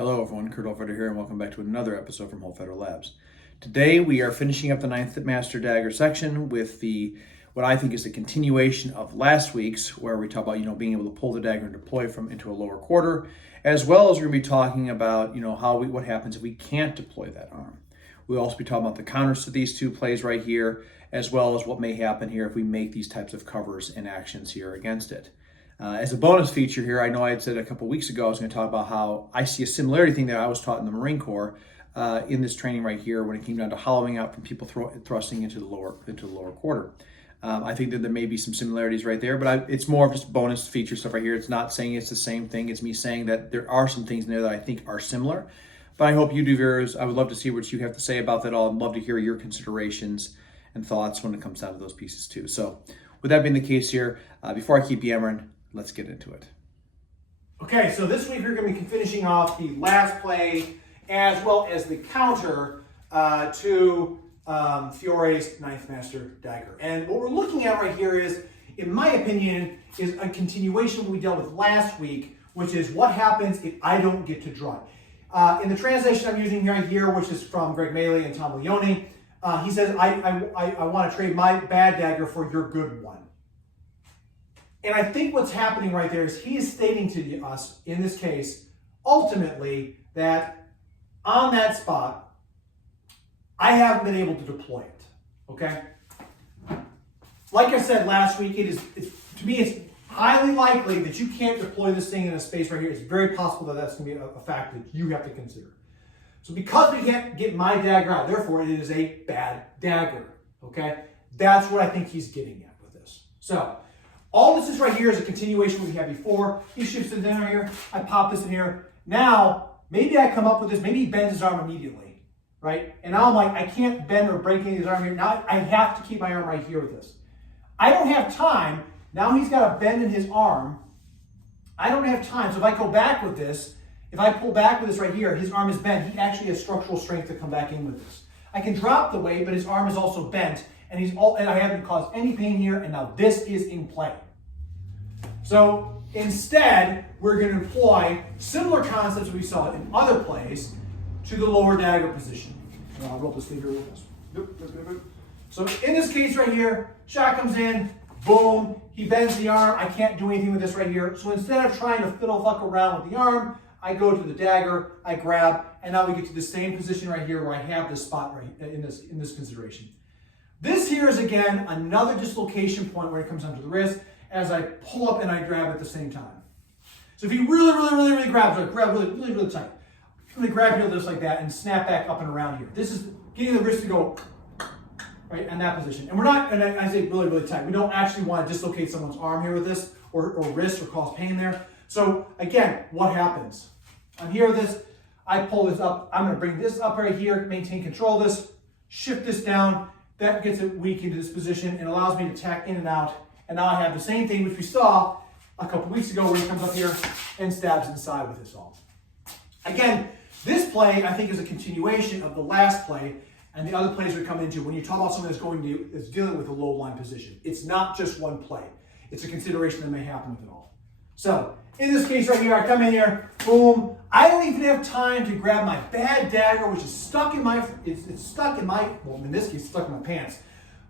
Hello everyone, Kurt Olfeder here, and welcome back to another episode from Whole Federal Labs. Today we are finishing up the 9th Master Dagger section with what I think is the continuation of last week's, where we talk about being able to pull the dagger and deploy into a lower quarter, as well as we're going to be talking about what happens if we can't deploy that arm. We'll also be talking about the counters to these two plays right here, as well as what may happen here if we make these types of covers and actions here against it. As a bonus feature here, I know I had said a couple weeks ago I was going to talk about how I see a similarity thing that I was taught in the Marine Corps in this training right here when it came down to hollowing out from people thrusting into the lower quarter. I think that there may be some similarities right there, but it's more of just bonus feature stuff right here. It's not saying it's the same thing. It's me saying that there are some things in there that I think are similar. But I hope you do, viewers. I would love to see what you have to say about that all. I'd love to hear your considerations and thoughts when it comes down to those pieces too. So with that being the case here, before I keep yammering, let's get into it. Okay, so this week we're going to be finishing off the last play as well as the counter to Fiore's 9th Master Dagger. And what we're looking at right here is, in my opinion, is a continuation of what we dealt with last week, which is what happens if I don't get to draw. In the translation I'm using right here, which is from Greg Maley and Tom Leone, he says, I want to trade my bad dagger for your good one. And I think what's happening right there is he is stating to us, in this case, ultimately, that on that spot, I haven't been able to deploy it, okay? Like I said last week, to me, it's highly likely that you can't deploy this thing in a space right here. It's very possible that that's going to be a fact that you have to consider. So because we can't get my dagger out, therefore it is a bad dagger, okay? That's what I think he's getting at with this. So all this is right here is a continuation of what we had before. He shifts it down here. I pop this in here. Now, maybe I come up with this. Maybe he bends his arm immediately, right? And now I'm like, I can't bend or break any of his arm here. Now I have to keep my arm right here with this. I don't have time. Now he's got a bend in his arm. I don't have time. So if I go back with this, if I pull back with this right here, his arm is bent. He actually has structural strength to come back in with this. I can drop the weight, but his arm is also bent. And I haven't caused any pain here, and now this is in play. So instead, we're going to employ similar concepts we saw in other plays to the lower dagger position. And I'll roll this thing here with us. So in this case right here, shot comes in, boom, he bends the arm. I can't do anything with this right here. So instead of trying to fiddle fuck around with the arm, I go to the dagger, I grab, and now we get to the same position right here where I have this spot right in this consideration. This here is, again, another dislocation point where it comes onto the wrist as I pull up and I grab at the same time. So if he really grabs, like grab really tight. I'm going to grab here just like that and snap back up and around here. This is getting the wrist to go right in that position. And we're not, and I say really tight. We don't actually want to dislocate someone's arm here with this or wrist or cause pain there. So again, what happens? I'm here with this. I pull this up. I'm going to bring this up right here, maintain control of this, shift this down. That gets it weak into this position and allows me to tack in and out. And now I have the same thing which we saw a couple weeks ago where he comes up here and stabs inside with this all. Again, this play I think is a continuation of the last play and the other plays we come into when you talk about someone that's dealing with a low line position. It's not just one play. It's a consideration that may happen with it all. So in this case right here, I come in here, boom. I don't even have time to grab my bad dagger, which is stuck in my, well, in this case, it's stuck in my pants,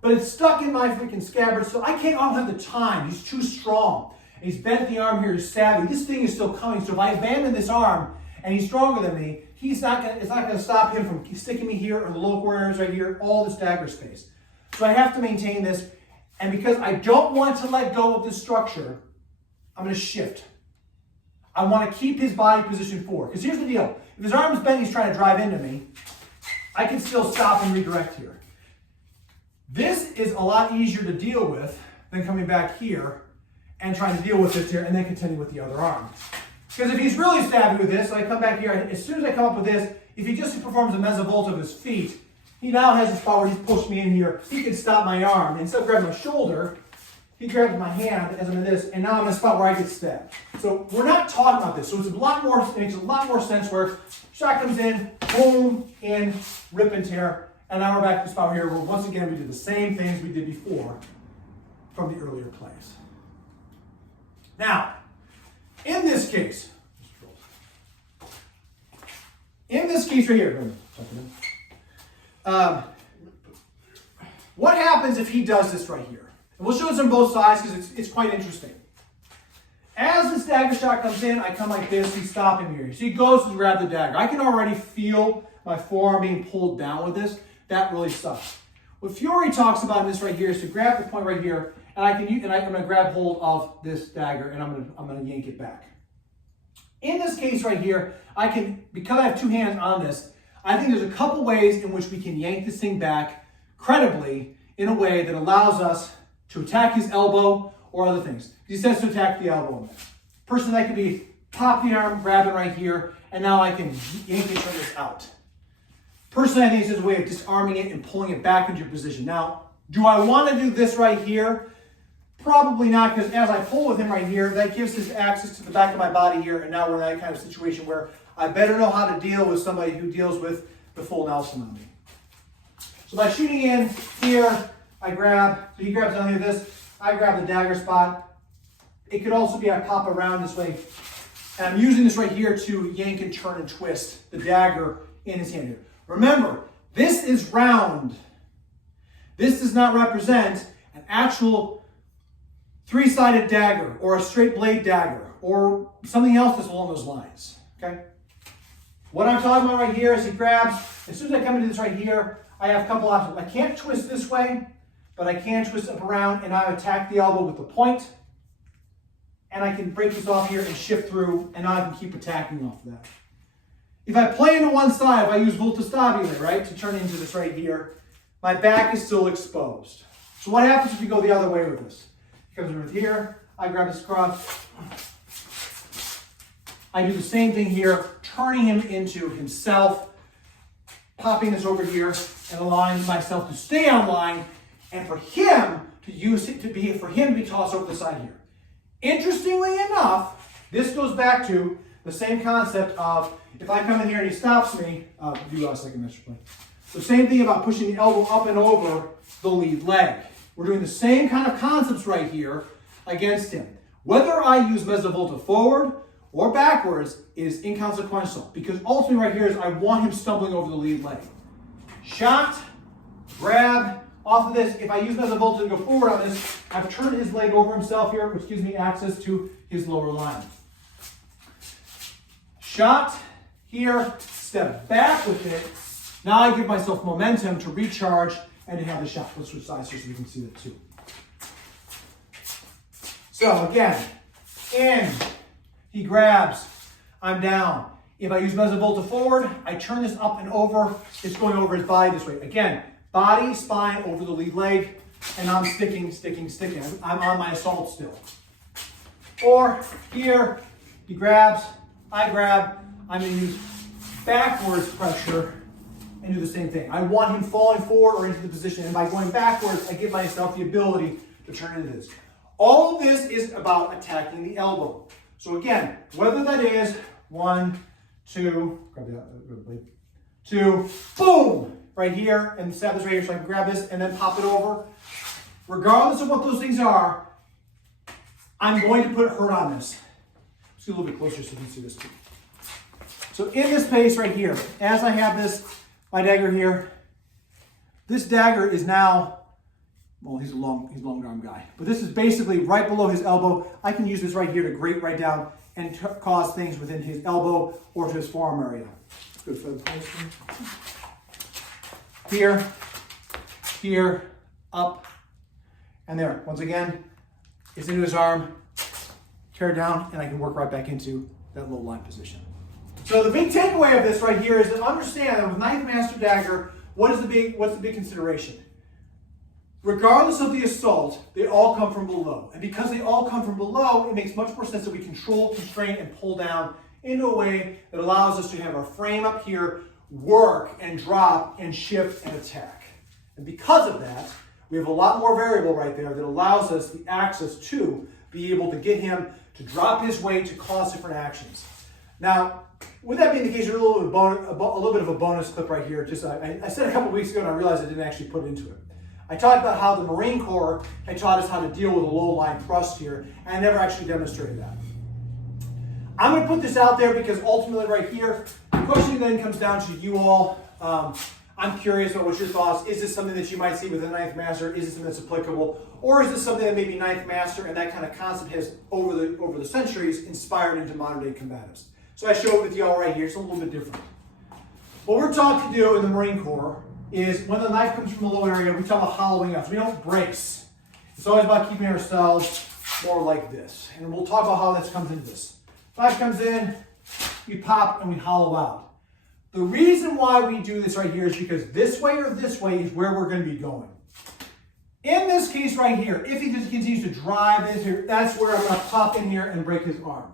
but it's stuck in my freaking scabbard, so I don't have the time. He's too strong. And he's bent the arm here to stab me. This thing is still coming, so if I abandon this arm and he's stronger than me, it's not going to stop him from sticking me here or the local areas right here, all this dagger space. So I have to maintain this, and because I don't want to let go of this structure, I'm going to shift. I want to keep his body positioned forward. Because here's the deal. If his arm is bent, he's trying to drive into me, I can still stop and redirect here. This is a lot easier to deal with than coming back here and trying to deal with this here and then continue with the other arm. Because if he's really stabbing with this, so I come back here, as soon as I come up with this, if he just performs a mesovolt of his feet, he now has this spot where he's pushed me in here. He can stop my arm. And instead of grabbing my shoulder, he grabs my hand as I'm in this, and now I'm in a spot where I get stabbed. So we're not talking about this. So it's it makes a lot more sense where shot comes in, boom, in, rip and tear, and now we're back to the spot here where once again we did the same things we did before from the earlier plays. Now, in this case, in this case right here, what happens if he does this right here? And we'll show this on both sides because it's quite interesting. As this dagger shot comes in, I come like this, he's stopping here. So he goes to grab the dagger. I can already feel my forearm being pulled down with this. That really sucks. What Fiore talks about in this right here is to grab the point right here, and I'm going to grab hold of this dagger, and I'm going to yank it back. In this case right here, I can, because I have two hands on this, I think there's a couple ways in which we can yank this thing back credibly in a way that allows us to attack his elbow or other things. He says to attack the elbow. Personally, that could be pop the arm, grab it right here, and now I can yank it from this out. Personally, I think it's just a way of disarming it and pulling it back into your position. Now, do I want to do this right here? Probably not, because as I pull with him right here, that gives us access to the back of my body here, and now we're in that kind of situation where I better know how to deal with somebody who deals with the full Nelson on me. So by shooting in here, I grab, so he grabs on here this, I grab the dagger spot. It could also be I pop around this way, and I'm using this right here to yank and turn and twist the dagger in his hand here. Remember, this is round. This does not represent an actual three-sided dagger or a straight blade dagger or something else that's along those lines, okay? What I'm talking about right here is he grabs, as soon as I come into this right here, I have a couple options. I can't twist this way, but I can twist up around and I attack the elbow with the point, and I can break this off here and shift through, and now I can keep attacking off of that. If I play into one side, if I use volta stabile, right, to turn into this right here, my back is still exposed. So what happens if we go the other way with this? He comes over here, I grab this cross, I do the same thing here, turning him into himself, popping this over here, and allowing myself to stay on line, and for him to use it to be, for him to be tossed over the side here. Interestingly enough, this goes back to the same concept of, if I come in here and he stops me, do a second master play. The same thing about pushing the elbow up and over the lead leg. We're doing the same kind of concepts right here against him. Whether I use mezza volta forward or backwards is inconsequential, because ultimately right here is I want him stumbling over the lead leg. Shot, grab, off of this. If I use mezza volta to go forward on this, I've turned his leg over himself here, which gives me access to his lower line. Shot here, step back with it. Now I give myself momentum to recharge and to have the shot. Let's switch sides here so you can see that too. So again, in, he grabs, I'm down. If I use mezza volta forward, I turn this up and over. It's going over his body this way. Again, body, spine over the lead leg, and I'm sticking. I'm on my assault still. Or here, he grabs, I grab, I'm going to use backwards pressure and do the same thing. I want him falling forward or into the position, and by going backwards, I give myself the ability to turn into this. All of this is about attacking the elbow. So again, whether that is 1, 2, grab the blade, 2, boom, right here, and stab this right here so I can grab this and then pop it over. Regardless of what those things are, I'm going to put hurt on this. Let's get a little bit closer so you can see this too. So in this pace right here, as I have this, my dagger here, this dagger is now, well, he's a long arm guy, but this is basically right below his elbow. I can use this right here to grate right down and cause things within his elbow or to his forearm area. Good for the placement. Here, up, and there. Once again, it's into his arm, tear it down, and I can work right back into that low line position. So the big takeaway of this right here is to understand that with Ninth Master Dagger, what's the big consideration? Regardless of the assault, they all come from below. And because they all come from below, it makes much more sense that we control, constrain, and pull down into a way that allows us to have our frame up here work and drop and shift and attack. And because of that, we have a lot more variable right there that allows us the access to be able to get him to drop his weight to cause different actions. Now, with that being the case, there's a little bit of a bonus clip right here. Just I said a couple weeks ago and I realized I didn't actually put it into it. I talked about how the Marine Corps had taught us how to deal with a low line thrust here, and I never actually demonstrated that. I'm going to put this out there because ultimately right here, the question then comes down to you all. I'm curious about what's your thoughts. Is this something that you might see with the Ninth Master? Is this something that's applicable? Or is this something that maybe Ninth Master and that kind of concept has over the centuries inspired into modern day combatives? So I show it with y'all right here. It's a little bit different. What we're taught to do in the Marine Corps is when the knife comes from a low area, we talk about hollowing out. So we don't brace. It's always about keeping ourselves more like this. And we'll talk about how this comes into this. Knife comes in, we pop, and we hollow out. The reason why we do this right here is because this way or this way is where we're going to be going. In this case right here, if he just continues to drive this here, that's where I'm going to pop in here and break his arm.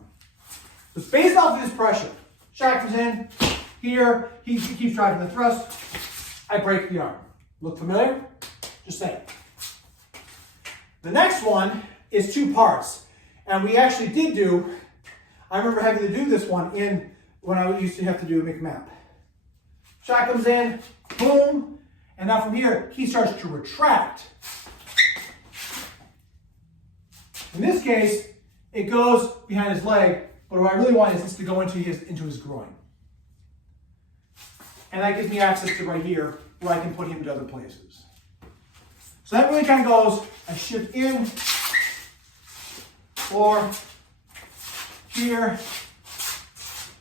So it's based off of his pressure. Shot comes in, here, he keeps driving the thrust, I break the arm. Look familiar? Just saying. The next one is 2 parts. And we actually did do, I remember having to do this one when I used to have to do a McMap. Shot comes in, boom, and now from here, he starts to retract. In this case, it goes behind his leg, but what I really want is this to go into his groin. And that gives me access to right here, where I can put him to other places. So that really kind of goes, I shift in, or here,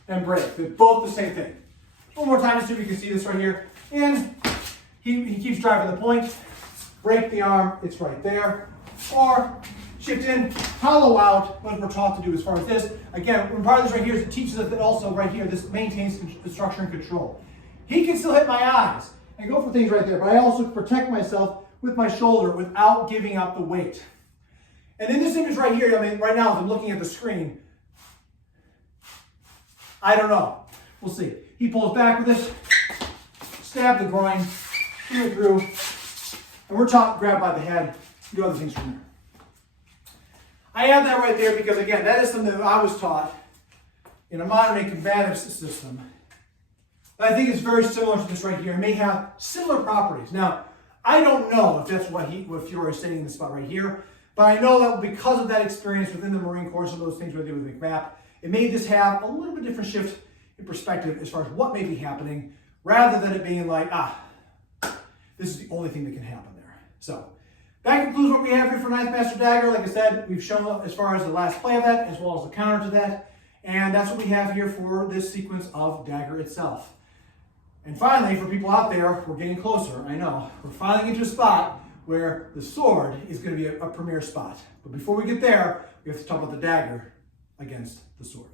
and break. They're both the same thing. One more time, just so we can see this right here. In, he keeps driving the point, break the arm, it's right there. Or shift in, hollow out, what we're taught to do as far as this. Again, part of this right here is it teaches us that also right here, this maintains the structure and control. He can still hit my eyes and go for things right there, but I also protect myself with my shoulder without giving up the weight. And in this image right here, I mean, right now, as I'm looking at the screen, I don't know. We'll see. He pulls back with this, stab the groin, through it through, and we're taught to grab by the head, do other things from there. I add that right there because, again, that is something that I was taught in a modern day combative system. But I think it's very similar to this right here. It may have similar properties. Now, I don't know if that's what Fiore is saying in this spot right here, but I know that because of that experience within the Marine Corps, some of those things we did with McMap, it made this have a little bit different shift in perspective as far as what may be happening, rather than it being like, this is the only thing that can happen there. So that concludes what we have here for Ninth Master Dagger. Like I said, we've shown as far as the last play of that, as well as the counter to that. And that's what we have here for this sequence of Dagger itself. And finally, for people out there, we're getting closer, I know. We're finally into a spot where the sword is going to be a premier spot. But before we get there, we have to talk about the dagger against the sword.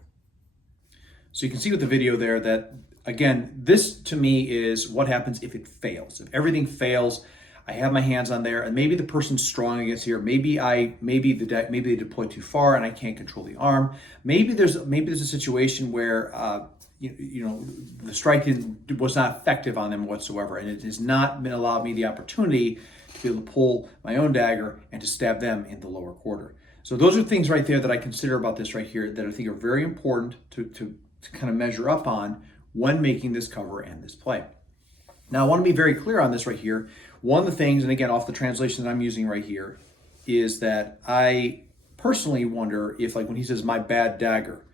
So you can see with the video there that, again, this to me is what happens if it fails. If everything fails, I have my hands on there, and maybe the person's strong against here. Maybe they deploy too far and I can't control the arm. Maybe there's a situation where the strike was not effective on them whatsoever, and it has not been allowed me the opportunity to be able to pull my own dagger and to stab them in the lower quarter. So those are things right there that I consider about this right here that I think are very important to kind of measure up on when making this cover and this play. Now, I want to be very clear on this right here. One of the things, and again, off the translation that I'm using right here, is that I personally wonder if, like, when he says, "my bad dagger,"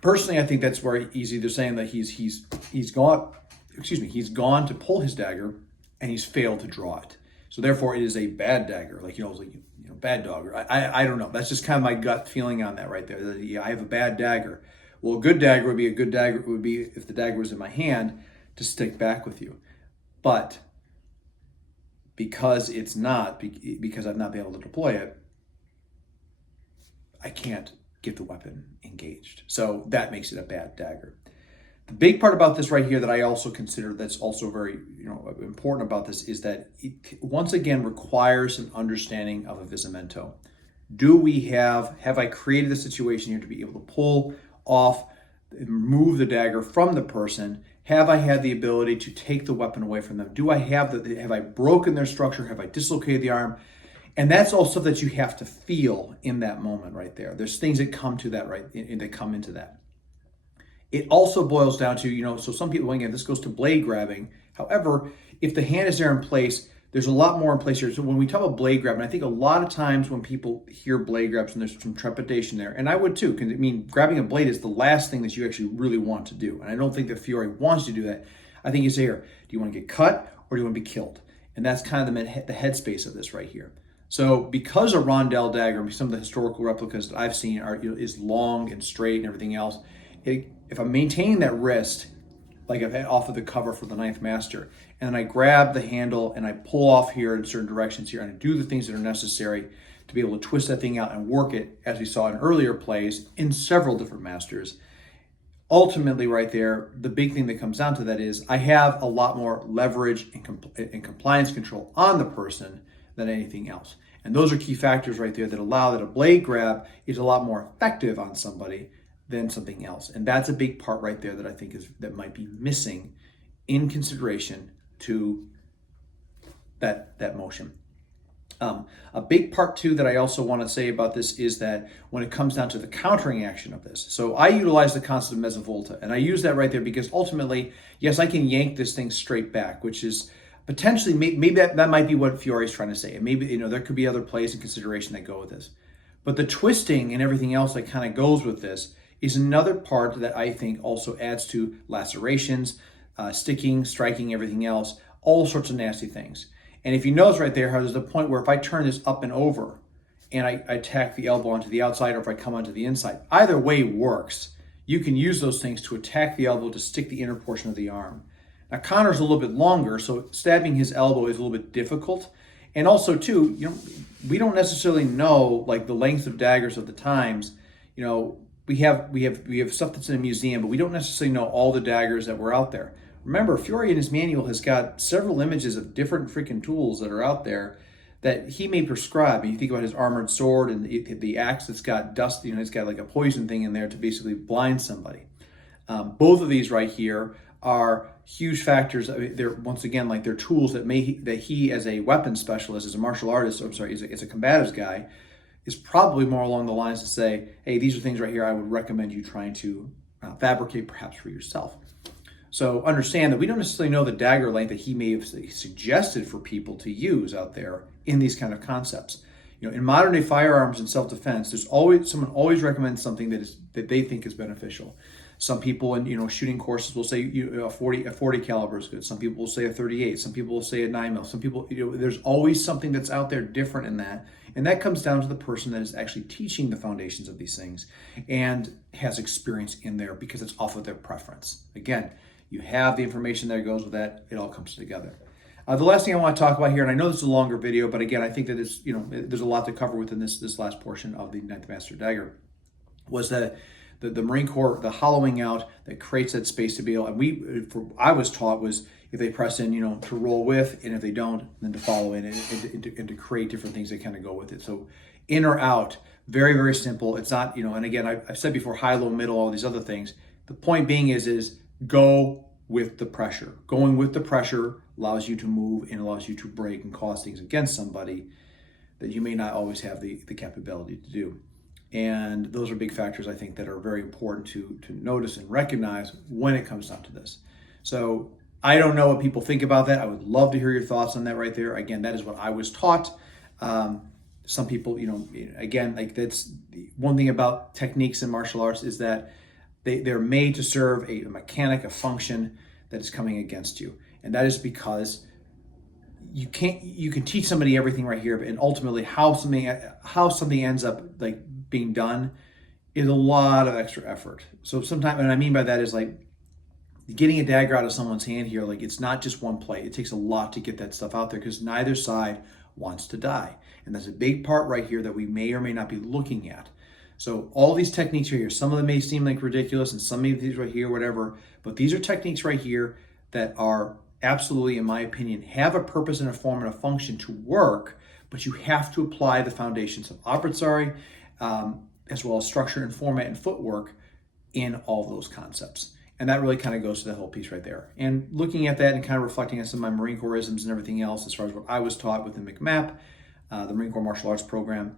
personally, I think that's where he's either saying that he's gone to pull his dagger and he's failed to draw it. So therefore, it is a bad dagger, bad dog. I don't know. That's just kind of my gut feeling on that right there. Yeah, I have a bad dagger. Well, a good dagger would be if the dagger was in my hand to stick back with you. But because it's not, because I've not been able to deploy it, I can't get the weapon engaged. So that makes it a bad dagger. The big part about this right here that I also consider that's also very important about this is that it once again requires an understanding of a visimento. Have I created a situation here to be able to pull off and remove the dagger from the person? Have I had the ability to take the weapon away from them? Have I broken their structure? Have I dislocated the arm? And that's all stuff that you have to feel in that moment right there. There's things that come to that, that come into that. It also boils down to, so some people, again, this goes to blade grabbing. However, if the hand is there in place, there's a lot more in place here. So when we talk about blade grab, and I think a lot of times when people hear blade grabs, and there's some trepidation there, and I would too, because I mean, grabbing a blade is the last thing that you actually really want to do. And I don't think that Fiore wants you to do that. I think you say here, do you want to get cut or do you want to be killed? And that's kind of the headspace of this right here. So because a rondelle dagger, some of the historical replicas that I've seen are is long and straight and everything else, if I'm maintaining that wrist, like I've had off of the cover for the Ninth Master, and I grab the handle and I pull off here in certain directions here, and I do the things that are necessary to be able to twist that thing out and work it, as we saw in earlier plays in several different masters. Ultimately, right there, the big thing that comes down to that is I have a lot more leverage and compliance control on the person than anything else. And those are key factors right there that allow that a blade grab is a lot more effective on somebody than something else. And that's a big part right there that I think that might be missing in consideration to that motion. A big part too that I also want to say about this is that when it comes down to the countering action of this, so I utilize the concept of mezzovolta, and I use that right there because ultimately, yes, I can yank this thing straight back, which is potentially, maybe that might be what Fiore is trying to say. And maybe, there could be other plays in consideration that go with this. But the twisting and everything else that kind of goes with this is another part that I think also adds to lacerations, sticking, striking, everything else, all sorts of nasty things. And if you notice right there how there's a point where if I turn this up and over and I tack the elbow onto the outside or if I come onto the inside, either way works. You can use those things to attack the elbow to stick the inner portion of the arm. Now Connor's a little bit longer, so stabbing his elbow is a little bit difficult. And also too, we don't necessarily know like the length of daggers of the times. We have stuff that's in a museum, but we don't necessarily know all the daggers that were out there. Remember, Fiore in his manual has got several images of different freaking tools that are out there that he may prescribe. And you think about his armored sword and the axe that's got dust, it's got like a poison thing in there to basically blind somebody. Both of these right here are huge factors. I mean, they're once again like they're tools that he as a weapons specialist, as a martial artist, as a combatives guy, is probably more along the lines to say, hey, these are things right here I would recommend you trying to fabricate perhaps for yourself. So understand that we don't necessarily know the dagger length that he may have suggested for people to use out there in these kind of concepts. In modern day firearms and self-defense, someone always recommends something that they think is beneficial. Some people in shooting courses will say a 40 caliber is good. Some people will say a 38. Some people will say a 9mm. Some people, there's always something that's out there different in that. And that comes down to the person that is actually teaching the foundations of these things and has experience in there because it's off of their preference. Again, you have the information that goes with that. It all comes together. The last thing I want to talk about here, and I know this is a longer video, but again, I think that it's, there's a lot to cover within this last portion of the Ninth Master Dagger, was that the Marine Corps, the hollowing out that creates that space to be able, and I was taught was if they press in, to roll with, and if they don't, then to follow in and to create different things that kind of go with it. So in or out, very, very simple. It's not, and again, I've said before, high, low, middle, all these other things. The point being is go with the pressure. Going with the pressure allows you to move and allows you to break and cause things against somebody that you may not always have the capability to do. And those are big factors, I think, that are very important to notice and recognize when it comes down to this. So I don't know what people think about that. I would love to hear your thoughts on that right there. Again, that is what I was taught. Some people, again, like that's one thing about techniques in martial arts is that they're made to serve a mechanic, a function that is coming against you. And that is because you can teach somebody everything right here, and ultimately how something ends up like being done is a lot of extra effort. So sometimes, and I mean by that is like getting a dagger out of someone's hand here, like it's not just one play. It takes a lot to get that stuff out there because neither side wants to die. And that's a big part right here that we may or may not be looking at. So all these techniques right here, some of them may seem like ridiculous and some of these right here, whatever, but these are techniques right here that are absolutely, in my opinion, have a purpose and a form and a function to work, but you have to apply the foundations of Armizare, as well as structure and format and footwork in all those concepts. And that really kind of goes to that whole piece right there. And looking at that and kind of reflecting on some of my Marine Corps isms and everything else, as far as what I was taught within McMap, the Marine Corps Martial Arts Program,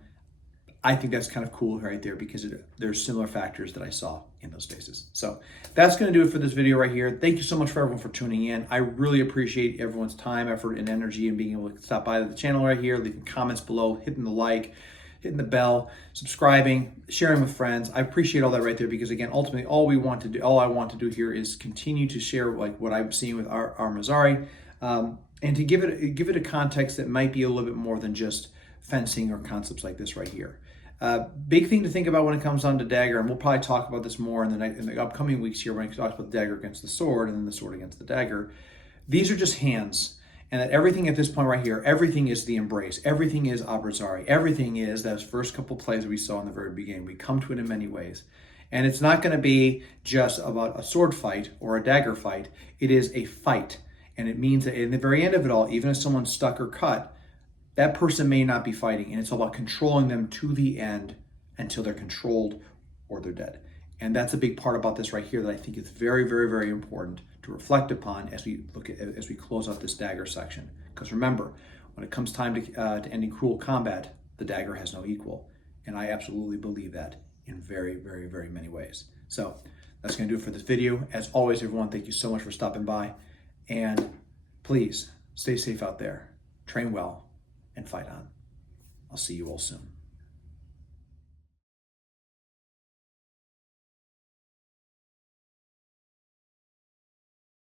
I think that's kind of cool right there because there's similar factors that I saw in those spaces. So that's going to do it for this video right here. Thank you so much for everyone for tuning in. I really appreciate everyone's time, effort, and energy and being able to stop by the channel right here, leaving comments below, hitting the like, hitting the bell, subscribing, sharing with friends. I appreciate all that right there because again, ultimately, all I want to do here is continue to share like what I'm seeing with Armizare, and to give it a context that might be a little bit more than just fencing or concepts like this right here. Big thing to think about when it comes on to Dagger, and we'll probably talk about this more in the upcoming weeks here when we talk about the Dagger against the sword and then the sword against the Dagger. These are just hands. And that everything at this point right here, everything is the embrace. Everything is Armizare. Everything is those first couple plays we saw in the very beginning. We come to it in many ways. And it's not going to be just about a sword fight or a dagger fight. It is a fight. And it means that in the very end of it all, even if someone's stuck or cut, that person may not be fighting. And it's all about controlling them to the end until they're controlled or they're dead. And that's a big part about this right here that I think is very, very, very important to reflect upon as we as we close out this Dagger section. Because remember, when it comes time to ending cruel combat, the Dagger has no equal. And I absolutely believe that in very, very, very many ways. So that's going to do it for this video. As always, everyone, thank you so much for stopping by. And please stay safe out there, train well, and fight on. I'll see you all soon.